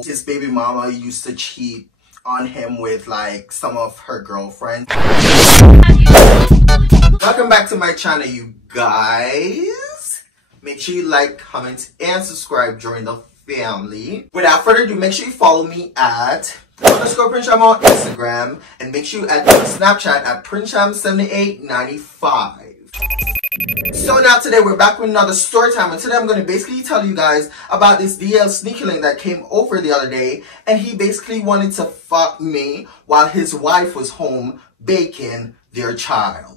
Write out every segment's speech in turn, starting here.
how his baby mama used to cheat on him with like some of her girlfriends. Welcome back to my channel, you guys. Make sure you like, comment, and subscribe. Join the family. Without further ado, make sure you follow me at _PrinceCham on Instagram, and make sure you add me on Snapchat at PrinceCham7895. So now today we're back with another story time, and today I'm going to basically tell you guys about this DL sneaky link that came over the other day, and he basically wanted to fuck me while his wife was home baking their child.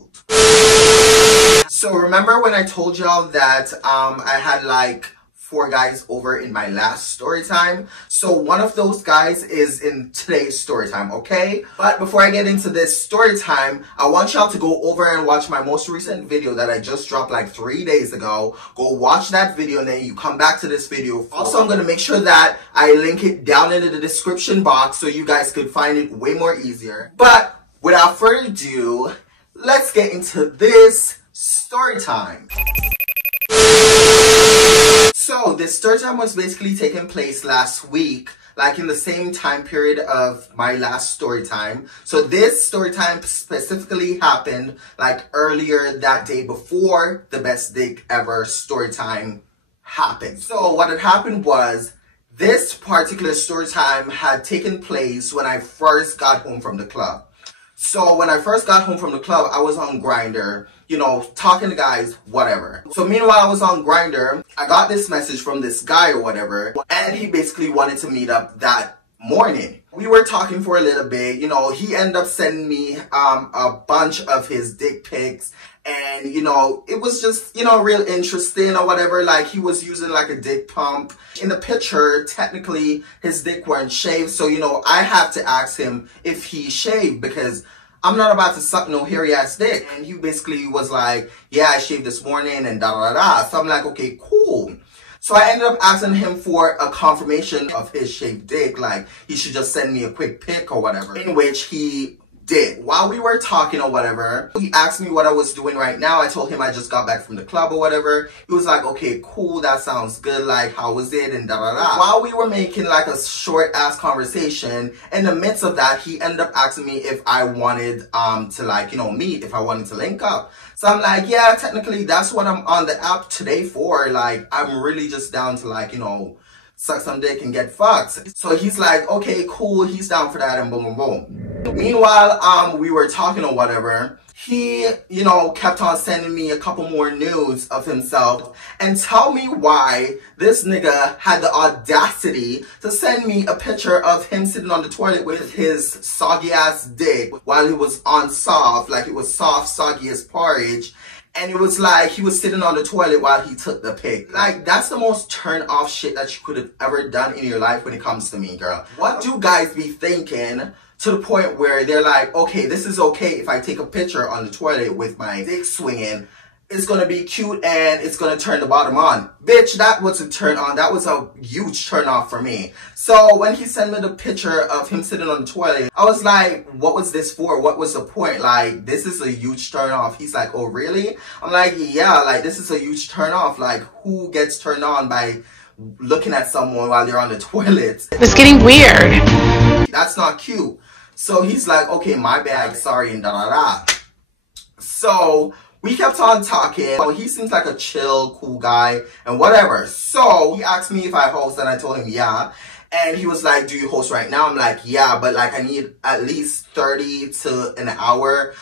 So remember when I told y'all that I had like 4 guys over in my last story time? So one of those guys is in today's story time, okay? But before I get into this story time, I want y'all to go over and watch my most recent video that I just dropped like 3 days ago. Go watch that video and then you come back to this video. Also, I'm gonna make sure that I link it down into the description box so you guys could find it way more easier. But without further ado, let's get into this story time. So this story time was basically taking place last week, like in the same time period of my last story time. So this story time specifically happened like earlier that day before the best dick ever story time happened. So what had happened was this particular story time had taken place when I first got home from the club. So when I first got home from the club, I was on Grindr, you know, talking to guys, whatever. So meanwhile, I was on Grindr, I got this message from this guy or whatever, and he basically wanted to meet up that morning. We were talking for a little bit, you know, he ended up sending me a bunch of his dick pics, and you know, it was just, you know, real interesting or whatever. Like he was using like a dick pump. In the picture, technically his dick weren't shaved, so you know, I have to ask him if he shaved because I'm not about to suck no hairy ass dick. And he basically was like, yeah, I shaved this morning and da da da. So I'm like, okay, cool. So I ended up asking him for a confirmation of his shaved dick, like he should just send me a quick pic or whatever, in which he did. While we were talking or whatever, he asked me what I was doing right now. I told him I just got back from the club or whatever. He was like, okay, cool, that sounds good, like how was it and da da da. While we were making like a short ass conversation, in the midst of that, he ended up asking me if I wanted to like, you know, meet, if I wanted to link up. So I'm like, yeah, technically that's what I'm on the app today for. Like I'm really just down to like, you know, suck some dick and get fucked. So he's like, okay, cool, he's down for that, and boom, boom, boom. Meanwhile, we were talking or whatever, he, you know, kept on sending me a couple more nudes of himself, and tell me why this nigga had the audacity to send me a picture of him sitting on the toilet with his soggy ass dick while he was on soft, like it was soft, soggy as porridge. And it was like he was sitting on the toilet while he took the pic. Like, that's the most turn off shit that you could have ever done in your life when it comes to me, girl. What do guys be thinking to the point where they're like, okay, this is okay if I take a picture on the toilet with my dick swinging. It's gonna be cute and it's gonna turn the bottom on. Bitch, that was a turn on. That was a huge turn off for me. So when he sent me the picture of him sitting on the toilet, I was like, what was this for? What was the point? Like, this is a huge turn off. He's like, oh really? I'm like, yeah, like this is a huge turn off. Like, who gets turned on by looking at someone while they're on the toilet? It's getting weird. That's not cute. So he's like, okay, my bad, sorry, and da da da. So we kept on talking. He seems like a chill, cool guy and whatever. So he asked me if I host, and I told him yeah. And he was like, do you host right now? I'm like, yeah, but like I need at least 30 to an hour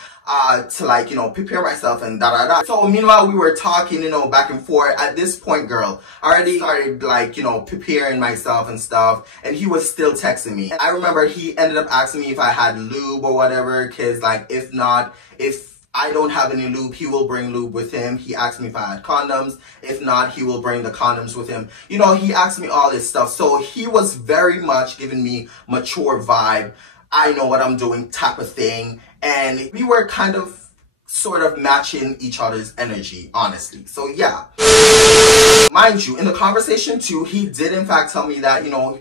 to like, you know, prepare myself and da da da. So meanwhile, we were talking, you know, back and forth. At this point, girl, I already started like, you know, preparing myself and stuff, and he was still texting me. I remember he ended up asking me if I had lube or whatever, cause like if not, if I don't have any lube, he will bring lube with him. He asked me if I had condoms. If not, he will bring the condoms with him. You know, he asked me all this stuff. So he was very much giving me mature vibe, I know what I'm doing type of thing. And we were kind of sort of matching each other's energy, honestly. So yeah. Mind you, in the conversation too, he did in fact tell me that, you know,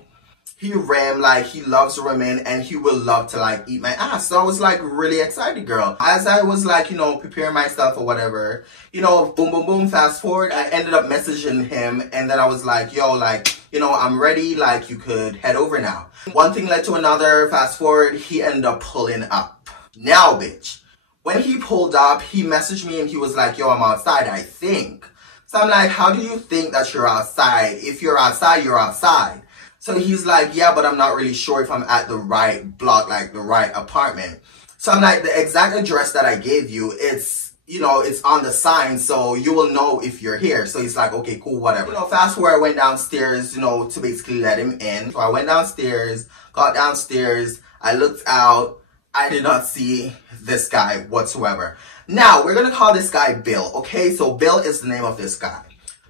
he ram, like he loves women and he will love to like eat my ass. So I was like really excited, girl. As I was like, you know, preparing myself or whatever, you know, boom, boom, boom, fast forward, I ended up messaging him and then I was like, yo, like, you know, I'm ready, like you could head over now. One thing led to another, fast forward, he ended up pulling up. Now, bitch, when he pulled up, he messaged me and he was like, yo, I'm outside, I think. So I'm like, how do you think that you're outside? If you're outside, you're outside. So he's like, yeah, but I'm not really sure if I'm at the right block, like the right apartment. So I'm like, the exact address that I gave you, it's, you know, it's on the sign, so you will know if you're here. So he's like, okay, cool, whatever. You know, fast forward, I went downstairs, you know, to basically let him in. So I went downstairs, got downstairs, I looked out, I did not see this guy whatsoever. Now, we're gonna call this guy Bill, okay? So Bill is the name of this guy.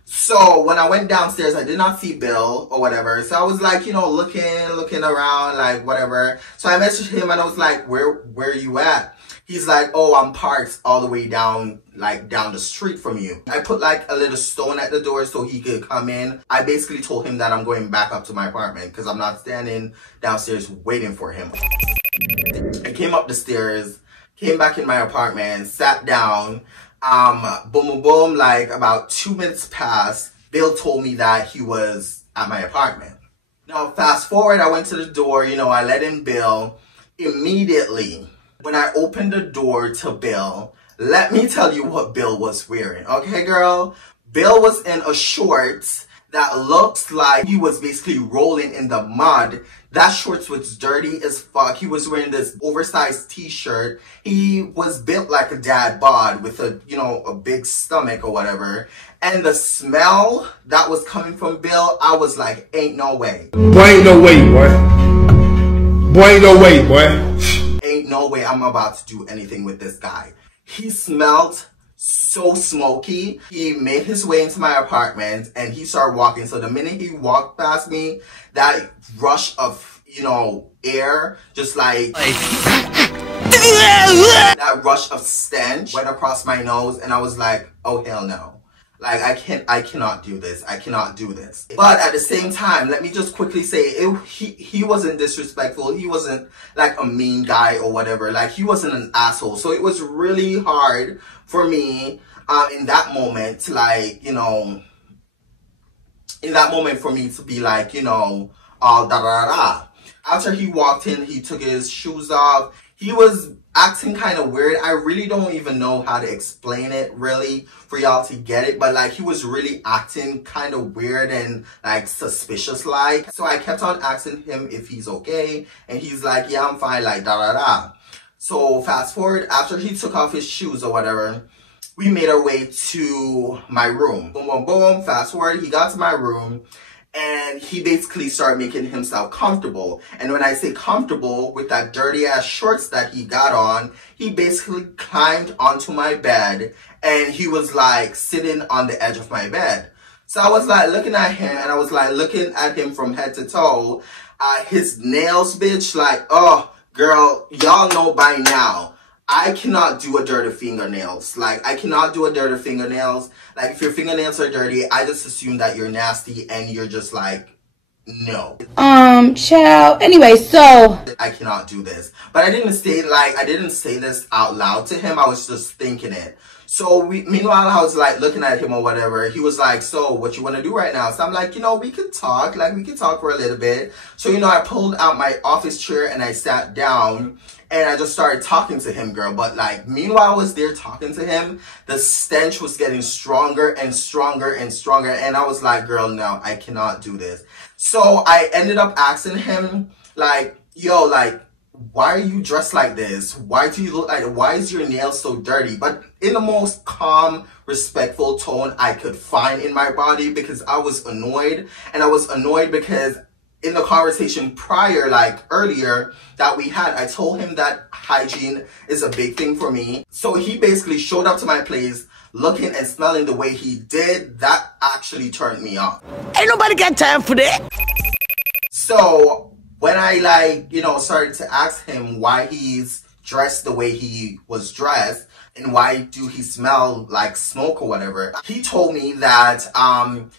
So when I went downstairs, I did not see Bill or whatever. So I was like, you know, looking around, like whatever. So I messaged him and I was like, where are you at? He's like, oh, I'm parked all the way down, like down the street from you. I put like a little stone at the door so he could come in. I basically told him that I'm going back up to my apartment because I'm not standing downstairs waiting for him. I came up the stairs, came back in my apartment, sat down, boom, boom, boom, like about 2 minutes passed, Bill told me that he was at my apartment. Now, fast forward, I went to the door, you know, I let in Bill. Immediately, when I opened the door to Bill, let me tell you what Bill was wearing, okay, girl? Bill was in a shorts that looks like he was basically rolling in the mud. That shorts was dirty as fuck. He was wearing this oversized t-shirt. He was built like a dad bod with a, you know, a big stomach or whatever. And the smell that was coming from Bill, I was like, ain't no way. Boy, ain't no way, boy. Boy, ain't no way, boy. Ain't no way I'm about to do anything with this guy. He smelled so smoky. He made his way into my apartment and he started walking. So the minute he walked past me, that rush of, you know, air, just like that rush of stench went across my nose and I was like, oh hell no. Like, I cannot do this. I cannot do this. But at the same time, let me just quickly say, he wasn't disrespectful. He wasn't like a mean guy or whatever. Like, he wasn't an asshole. So it was really hard for me in that moment, like, you know, in that moment for me to be like, you know, all da da da. After he walked in, he took his shoes off. He was acting kind of weird. I really don't even know how to explain it really for y'all to get it, but like he was really acting kind of weird and like suspicious like. So I kept on asking him if he's okay and he's like, yeah, I'm fine, like da da da. So fast forward, after he took off his shoes or whatever, we made our way to my room. Boom, boom, boom. Fast forward, he got to my room and he basically started making himself comfortable. And when I say comfortable, with that dirty ass shorts that he got on, he basically climbed onto my bed and he was like sitting on the edge of my bed. So I was like looking at him and I was like looking at him from head to toe. His nails, bitch, like, oh, girl, y'all know by now, I cannot do a dirty fingernails. Like, I cannot do a dirty fingernails. Like, if your fingernails are dirty, I just assume that you're nasty and you're just like, no. Child. Anyway, so I cannot do this. But I didn't say this out loud to him. I was just thinking it. So meanwhile, I was like looking at him or whatever. He was like, so what you want to do right now? So I'm like, you know, we can talk. Like, we can talk for a little bit. So, you know, I pulled out my office chair and I sat down and I just started talking to him, girl. But like, meanwhile I was there talking to him, the stench was getting stronger and stronger and stronger. And I was like, girl, no, I cannot do this. So I ended up asking him, like, yo, like, why are you dressed like this? Why do you look like, why is your nails so dirty? But in the most calm, respectful tone I could find in my body, because I was annoyed. And I was annoyed because in the conversation prior, like earlier that we had, I told him that hygiene is a big thing for me. So he basically showed up to my place looking and smelling the way he did. That actually turned me off. Ain't nobody got time for that. So when I, like, you know, started to ask him why he's dressed the way he was dressed and why do he smell like smoke or whatever, he told me that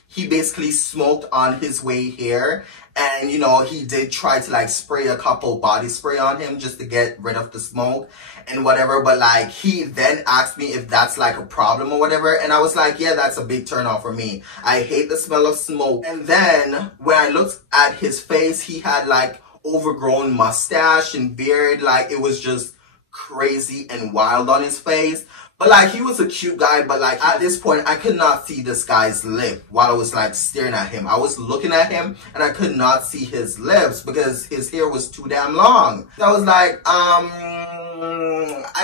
he basically smoked on his way here And, you know, he did try to like spray a couple body spray on him just to get rid of the smoke and whatever. But like, he then asked me if that's like a problem or whatever. And I was like, yeah, that's a big turn off for me. I hate the smell of smoke. And then when I looked at his face, he had like overgrown mustache and beard. Like, it was just crazy and wild on his face. But like, he was a cute guy, but like at this point I could not see this guy's lip while I was like staring at him. I was looking at him and I could not see his lips because his hair was too damn long. So I was like, I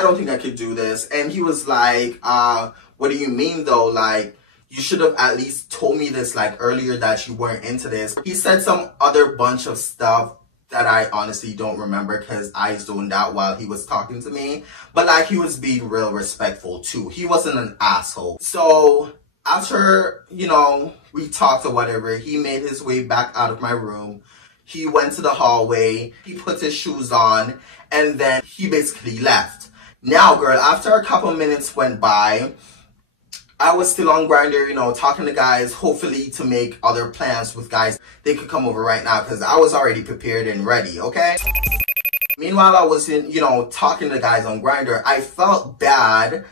don't think I could do this. And he was like, what do you mean though? Like, you should have at least told me this like earlier that you weren't into this. He said some other bunch of stuff that I honestly don't remember because I zoned out while he was talking to me. But like, he was being real respectful too. He wasn't an asshole. So after, you know, we talked or whatever, he made his way back out of my room. He went to the hallway, he put his shoes on, and then he basically left. Now girl, after a couple minutes went by, I was still on Grindr, you know, talking to guys, hopefully to make other plans with guys. They could come over right now because I was already prepared and ready, okay? Meanwhile, I was you know, talking to guys on Grindr. I felt bad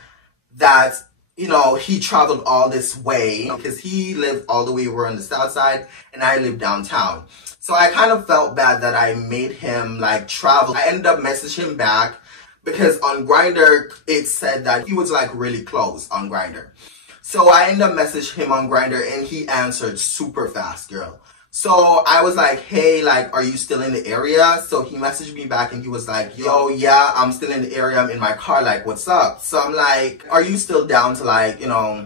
that, you know, he traveled all this way because he lived all the way over on the south side and I live downtown. So I kind of felt bad that I made him like travel. I ended up messaging him back because on Grindr, it said that he was like really close on Grindr. So I ended up messaging him on Grindr and he answered super fast, girl. So I was like, hey, like, are you still in the area? So he messaged me back and he was like, yo, yeah, I'm still in the area. I'm in my car. Like, what's up? So I'm like, are you still down to like, you know,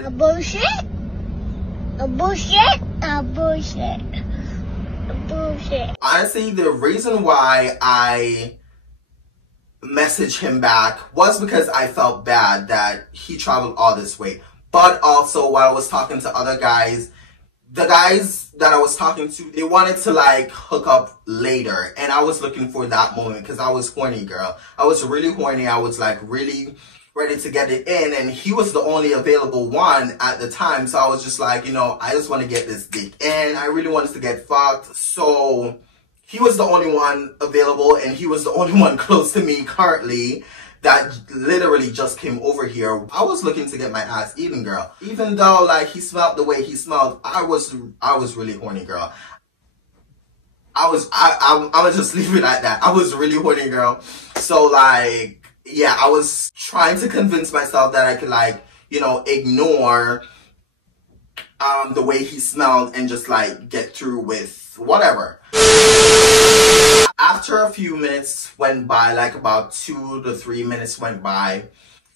a bullshit? A bullshit? A bullshit? A bullshit? Honestly, the reason why I message him back was because I felt bad that he traveled all this way. But also while I was talking to other guys, the guys that I was talking to, they wanted to like hook up later. And I was looking for that moment because I was horny, girl. I was really horny. I was like really ready to get it in. And he was the only available one at the time. So I was just like, you know, I just want to get this dick in. I really wanted to get fucked. So he was the only one available and he was the only one close to me currently that literally just came over here. I was looking to get my ass eaten, girl. Even though like he smelled the way he smelled, I was really horny, girl. I'm gonna just leave it at that. I was really horny, girl. So like, yeah, I was trying to convince myself that I could like, you know, ignore the way he smelled and just like get through with whatever. After a few minutes went by, like about 2 to 3 minutes went by,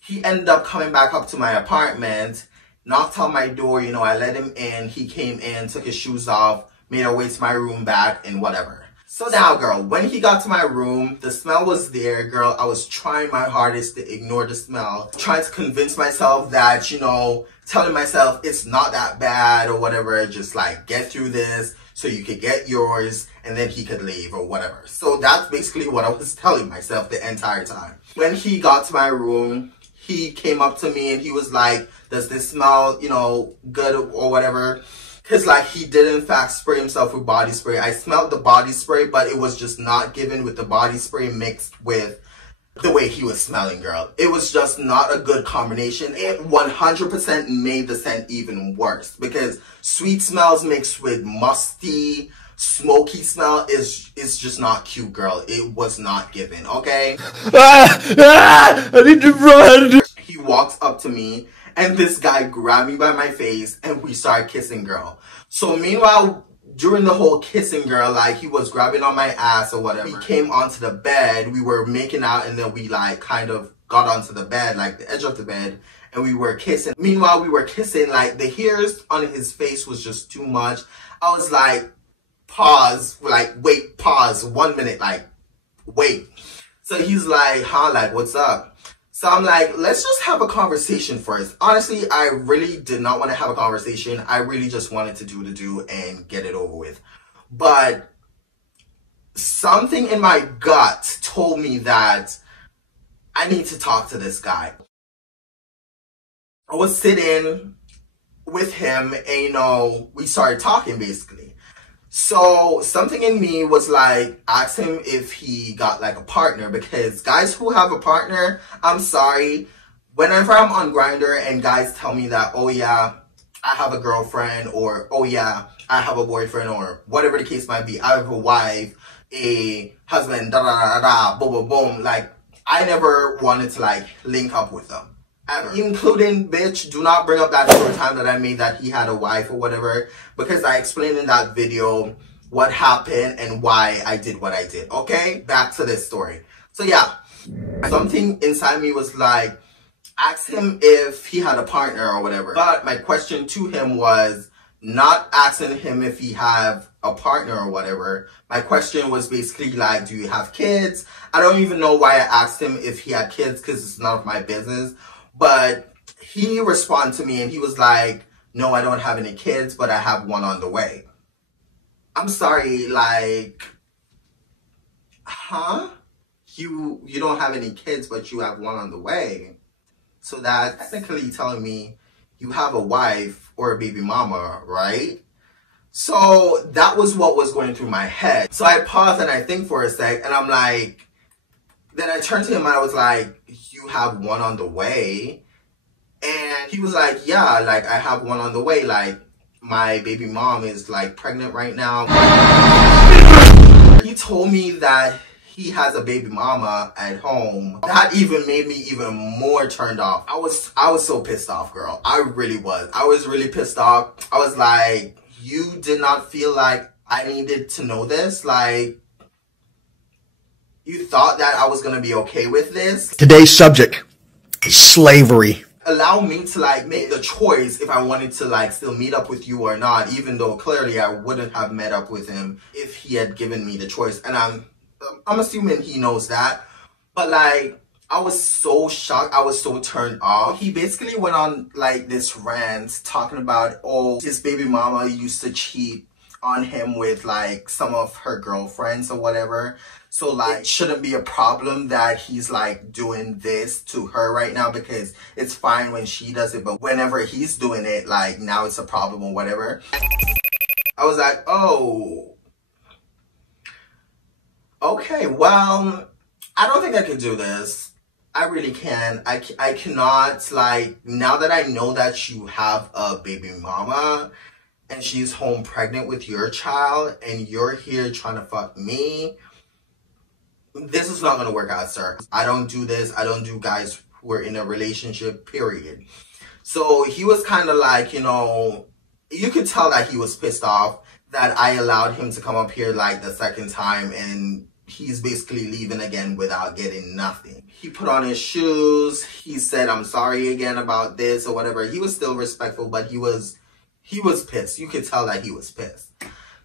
he ended up coming back up to my apartment, knocked on my door, you know, I let him in, he came in, took his shoes off, made our way to my room back and whatever. So now, girl, when he got to my room, the smell was there, girl. I was trying my hardest to ignore the smell, trying to convince myself that, you know, telling myself it's not that bad or whatever, just like get through this so you could get yours and then he could leave or whatever. So that's basically what I was telling myself the entire time. When he got to my room, he came up to me and he was like, does this smell, you know, good or whatever? Because like he did in fact spray himself with body spray. I smelled the body spray, but it was just not given with the body spray mixed with the way he was smelling, girl. It was just not a good combination. It 100% made the scent even worse because sweet smells mixed with musty, smoky smell is just not cute, girl. It was not given, okay? I need to run. He walks up to me and this guy grabbed me by my face and we started kissing, girl. So meanwhile, during the whole kissing, girl, like he was grabbing on my ass or whatever. We came onto the bed, we were making out and then we like kind of got onto the bed, like the edge of the bed, and we were kissing. Meanwhile, we were kissing, like the hairs on his face was just too much. I was like, pause, like wait, pause, 1 minute, like wait. So he's like, huh, like what's up? So I'm like, let's just have a conversation first. Honestly, I really did not want to have a conversation. I really just wanted to do the do and get it over with. But something in my gut told me that I need to talk to this guy. I was sitting with him and, you know, we started talking basically. So something in me was like, ask him if he got like a partner, because guys who have a partner, I'm sorry, whenever I'm on Grindr and guys tell me that, oh yeah, I have a girlfriend, or oh yeah, I have a boyfriend, or whatever the case might be, I have a wife, a husband, da da da da, boom boom boom, like, I never wanted to like link up with them. Ever. Including, bitch, do not bring up that story time that I made that he had a wife or whatever, because I explained in that video what happened and why I did what I did, okay? Back to this story. So yeah, something inside me was like, ask him if he had a partner or whatever. But my question to him was not asking him if he had a partner or whatever. My question was basically like, do you have kids? I don't even know why I asked him if he had kids, because it's none of my business. But he responded to me and he was like, no, I don't have any kids, but I have one on the way. I'm sorry, like, huh? You don't have any kids, but you have one on the way. So that's technically telling me you have a wife or a baby mama, right? So that was what was going through my head. So I paused and I think for a sec, and I'm like, then I turned to him and I was like, you have one on the way? And he was like, yeah, like, I have one on the way. Like, my baby mom is like pregnant right now. He told me that he has a baby mama at home. That even made me even more turned off. I was so pissed off, girl. I really was. I was really pissed off. I was like, you did not feel like I needed to know this? Like, you thought that I was gonna be okay with this? Today's subject is slavery. Allow me to like make the choice if I wanted to like still meet up with you or not, even though clearly I wouldn't have met up with him if he had given me the choice. And I'm assuming he knows that. But like, I was so shocked. I was so turned off. He basically went on like this rant talking about, oh, his baby mama used to cheat on him with like some of her girlfriends or whatever. So like, it shouldn't be a problem that he's like doing this to her right now, because it's fine when she does it, but whenever he's doing it, like, now it's a problem or whatever. I was like, oh, okay, well, I don't think I can do this. I really can. I cannot, like, now that I know that you have a baby mama and she's home pregnant with your child and you're here trying to fuck me, this is not going to work out, sir. I don't do this. I don't do guys who are in a relationship, period. So he was kind of like, you know, you could tell that he was pissed off that I allowed him to come up here like the second time, and he's basically leaving again without getting nothing. He put on his shoes. He said, I'm sorry again about this or whatever. He was still respectful, but he was pissed. You could tell that he was pissed.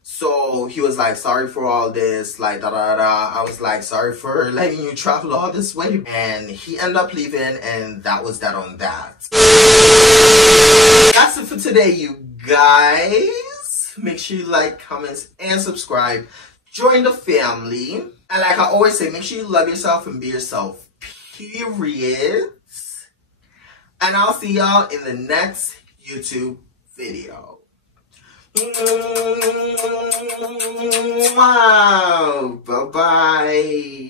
So he was like, sorry for all this, like, da da da. I was like, sorry for letting you travel all this way. And he ended up leaving, and that was that on that. That's it for today, you guys. Make sure you like, comment, and subscribe. Join the family. And like I always say, make sure you love yourself and be yourself, period. And I'll see y'all in the next YouTube video. Wow, bye-bye.